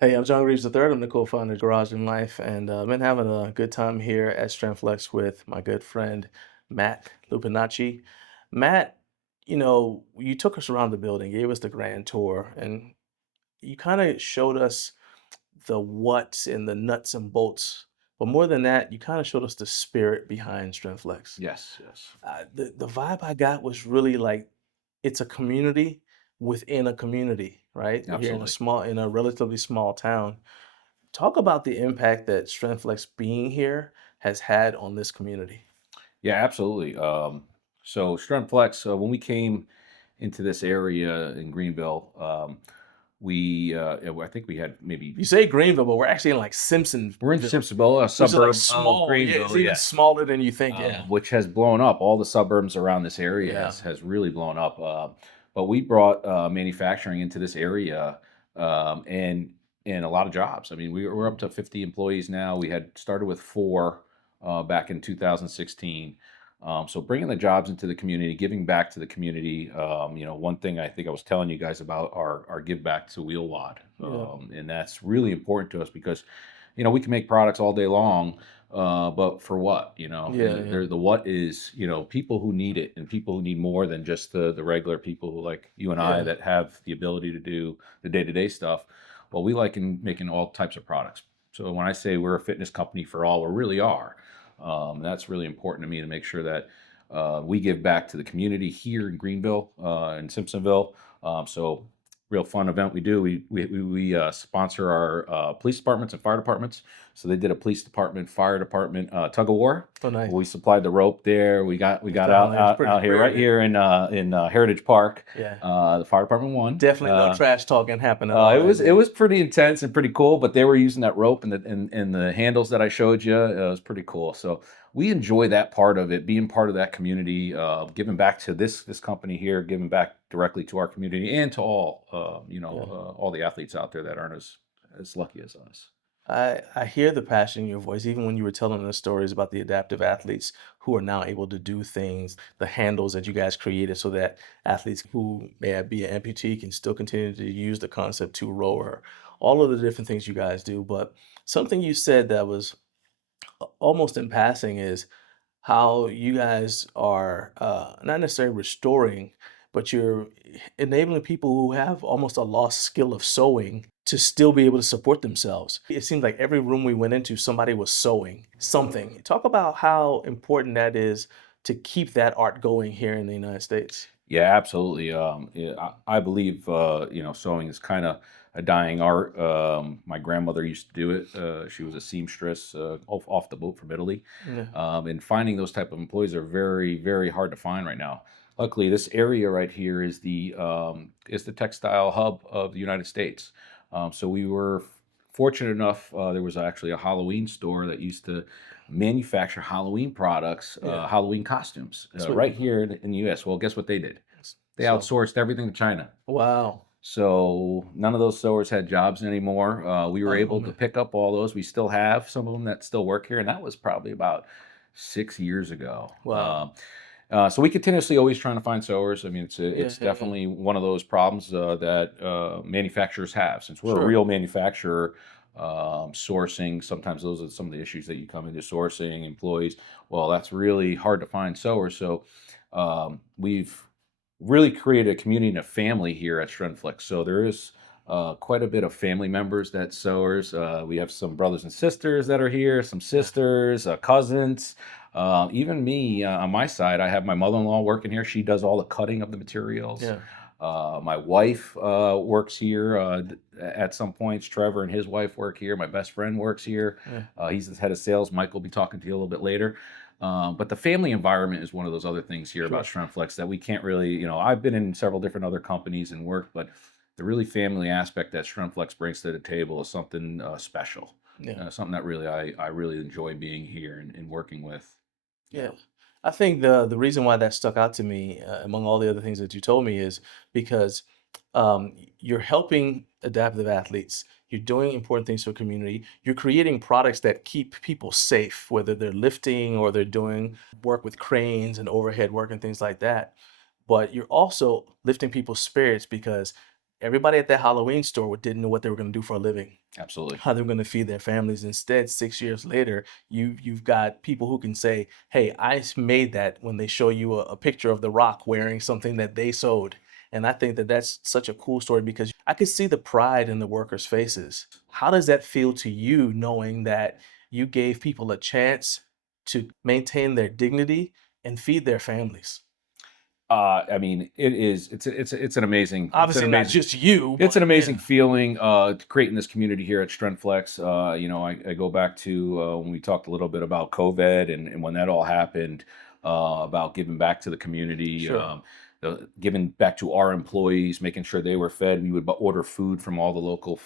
Hey, I'm John Reeves III. I'm the co-founder of Garage in Life, and I've been having a good time here at Stren-Flex with my good friend Matt Lupinacci. Matt, you took us around the building, gave us the grand tour, and you kind of showed us the what's and the nuts and bolts. But more than that, you kind of showed us the spirit behind Stren-Flex. Yes, yes, The vibe I got was really like it's a community within a community, right? We're here absolutely. in a relatively small town. Talk about the impact that Stren-Flex being here has had on this community. Yeah, absolutely. So Stren-Flex, when we came into this area in Greenville, I think we had maybe You say Greenville, but we're actually in like we're in Simpsonville, Simpsonville, a which is like suburb of small. Yeah, it's Greenville, even yes, smaller than you think. Yeah. which has blown up. All the suburbs around this area Yeah. has really blown up. But we brought manufacturing into this area, and a lot of jobs. I mean, we're up to 50 employees now. We had started with four back in 2016. So bringing the jobs into the community, giving back to the community. One thing I think I was telling you guys about our give back to Wheel Wad, Yeah. and that's really important to us because we can make products all day long, but for what? And Yeah. Yeah. the what is, people who need it and people who need more than just the regular people who like you and I Yeah. that have the ability to do the day-to-day stuff. Well, we like in making all types of products. So when I say we're a fitness company for all, we really are. That's really important to me to make sure that we give back to the community here in Greenville, in Simpsonville. So real fun event we do. We sponsor our police departments and fire departments. So they did a police department, fire department tug of war. Oh, nice. We supplied the rope there. We got Down out there, it's out, pretty out here rare. right Yeah. here in Heritage Park. Yeah. The fire department won. Definitely no trash talking happened at It all that was it day. was pretty intense and pretty cool, but they were using that rope and the handles that I showed you. It was pretty cool. So we enjoy that part of it, being part of that community, giving back to this company here, giving back directly to our community and to Yeah. all the athletes out there that aren't as lucky as us. I hear the passion in your voice, even when you were telling the stories about the adaptive athletes who are now able to do things, the handles that you guys created so that athletes who may be an amputee can still continue to use the concept to row or all of the different things you guys do. But something you said that was almost in passing is how you guys are not necessarily restoring, but you're enabling people who have almost a lost skill of sewing to still be able to support themselves. It seems like every room we went into, somebody was sewing something. Talk about how important that is to keep that art going here in the United States. Yeah, absolutely. Yeah, I believe sewing is kind of a dying art. My grandmother used to do it. She was a seamstress off the boat from Italy, Yeah, and finding those type of employees are very very hard to find right now. Luckily, this area right here is the textile hub of the United States. So we were fortunate enough. There was actually a Halloween store that used to manufacture Halloween products, yeah, Halloween costumes, sweet. right here in the U.S. Well, guess what they did? They So, outsourced everything to China. wow. So none of those sewers had jobs anymore. We were Oh able to man. pick up all those. We still have some of them that still work here, and that was probably about 6 years ago. Wow. So we continuously always trying to find sewers. I mean, Yeah, it's yeah, yeah. definitely one of those problems that manufacturers have. Since we're a Sure. real manufacturer, sourcing sometimes those are some of the issues that you come into sourcing employees. Well, that's really hard to find sewers. So we've really created a community and a family here at Stren-Flex. So there is quite a bit of family members that sewers. We have some brothers and sisters that are here, some Yeah, sisters, cousins. Even me on my side, I have my mother-in-law working here. She does all the cutting of the materials. yeah, My wife works here at some points. Trevor and his wife work here. My best friend works here. yeah. He's the head of sales. Mike will be talking to you a little bit later. But the family environment is one of those other things here about Sure. Strenflex that we can't really, I've been in several different other companies and worked, but the really family aspect that Strenflex brings to the table is something special. Yeah. Something that really I really enjoy being here and working with. Yeah. Yeah. I think the reason why that stuck out to me, among all the other things that you told me, is because you're helping adaptive athletes. You're doing important things for community. You're creating products that keep people safe, whether they're lifting or they're doing work with cranes and overhead work and things like that. But you're also lifting people's spirits because everybody at that Halloween store didn't know what they were going to do for a living, Absolutely. how they're going to feed their families. Instead, 6 years later, you've got people who can say, "Hey, made that." When they show you a picture of The Rock wearing something that they sewed, and I think that that's such a cool story because I could see the pride in the workers' faces. How does that feel to you, knowing that you gave people a chance to maintain their dignity and feed their families? I mean, it's an amazing, Obviously, not just you, it's an but amazing yeah, feeling creating this community here at Stren-Flex. You know, I go back to when we talked a little bit about COVID and when that all happened, about giving back to the community, sure, giving back to our employees, making sure they were fed. We would order food from all the local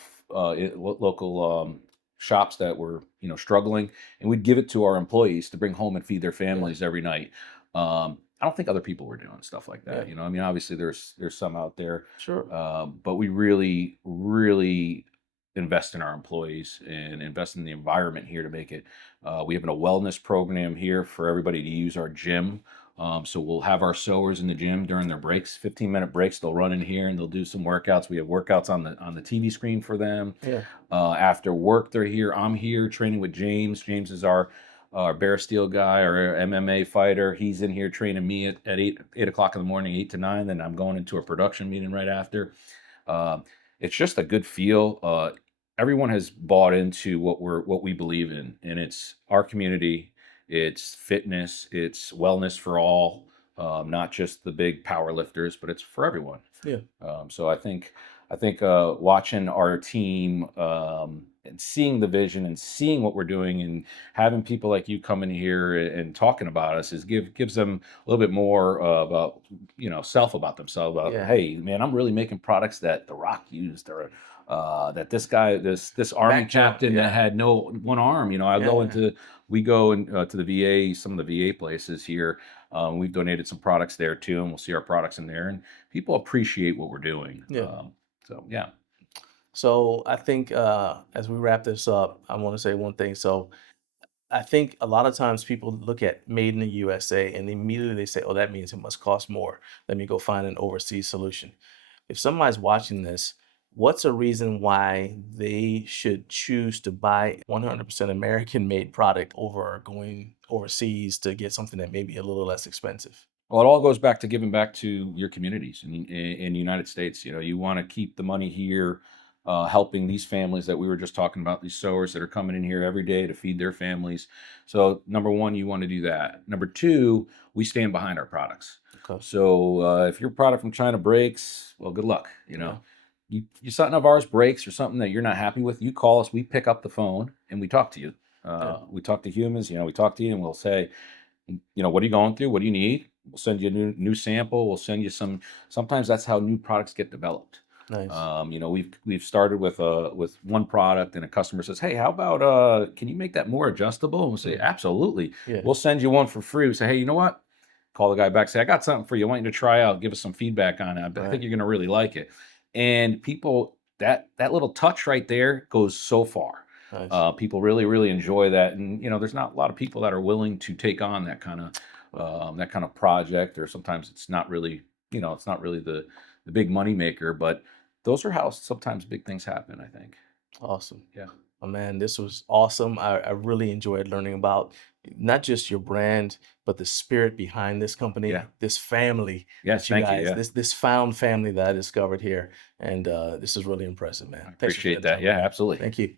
shops that were, you know, struggling, and we'd give it to our employees to bring home and feed their yeah, families every night. I don't think other people were doing stuff like yeah, that. You know, I mean, obviously there's some out there, sure, but we really invest in our employees and invest in the environment here to make it. We have a wellness program here for everybody to use our gym. So we'll have our sewers in the gym during their breaks, 15-minute breaks. They'll run in here and they'll do some workouts. We have workouts on the TV screen for them. yeah, After work, they're here. I'm here training with James. James is our bear steel guy, our MMA fighter. He's in here training me at 8 o'clock in the morning, 8 to 9. Then I'm going into a production meeting right after. Uh, it's just a good feel. Everyone has bought into what we believe in, and it's our community. It's fitness. It's wellness for all, not just the big power lifters, but it's for everyone. yeah, So I think watching our team and seeing the vision and seeing what we're doing and having people like you come in here and talking about us gives them a little bit more about, you know, self about themselves. About, yeah. hey man, I'm really making products that The Rock used, or that this guy, this army Mac Jones, captain that yeah, had no one arm. You know, yeah, we go to the VA, some of the VA places here. We've donated some products there too, and we'll see our products in there. And people appreciate what we're doing. yeah. So yeah, So I think as we wrap this up, I want to say one thing. So I think a lot of times people look at made in the USA and immediately they say, "Oh, that means it must cost more. Let me go find an overseas solution." If somebody's watching this, what's a reason why they should choose to buy 100% American made product over going overseas to get something that may be a little less expensive? well, it all goes back to giving back to your communities in the United States. You know, you want to keep the money here, helping these families that we were just talking about, these sewers that are coming in here every day to feed their families. So, number one, you want to do that. Number two, we stand behind our products. Okay. So, if your product from China breaks, well, good luck. You Yeah. know, something of ours breaks or something that you're not happy with, you call us. We pick up the phone and we talk to you. Yeah. We talk to humans. You know, we talk to you and we'll say, you know, what are you going through? What do you need? We'll send you a new sample. We'll send you some. Sometimes that's how new products get developed. Nice. You know, we've started with one product, and a customer says, "Hey, how about can you make that more adjustable?" And we'll say, Yeah. "Absolutely. Yeah. We'll send you one for free." We say, "Hey, you know what? Call the guy back. Say, I got something for you. I want you to try out. Give us some feedback on it. I think Right. you're going to really like it." And people, that little touch right there goes so far. Nice. People really enjoy that, and you know, there's not a lot of people that are willing to take on Right. that kind of project, or sometimes it's not really, you know, it's not really the big money maker, but those are how sometimes big things happen, I think. Awesome. Yeah. Oh, man, this was awesome. I really enjoyed learning about not just your brand, but the spirit behind this Yeah. company, this family Yes. that you Thank you. guys, Yeah. this found family that I discovered here. And this is really impressive, man. I Thanks for appreciate spending that. time with Yeah. me. Absolutely. Thank you.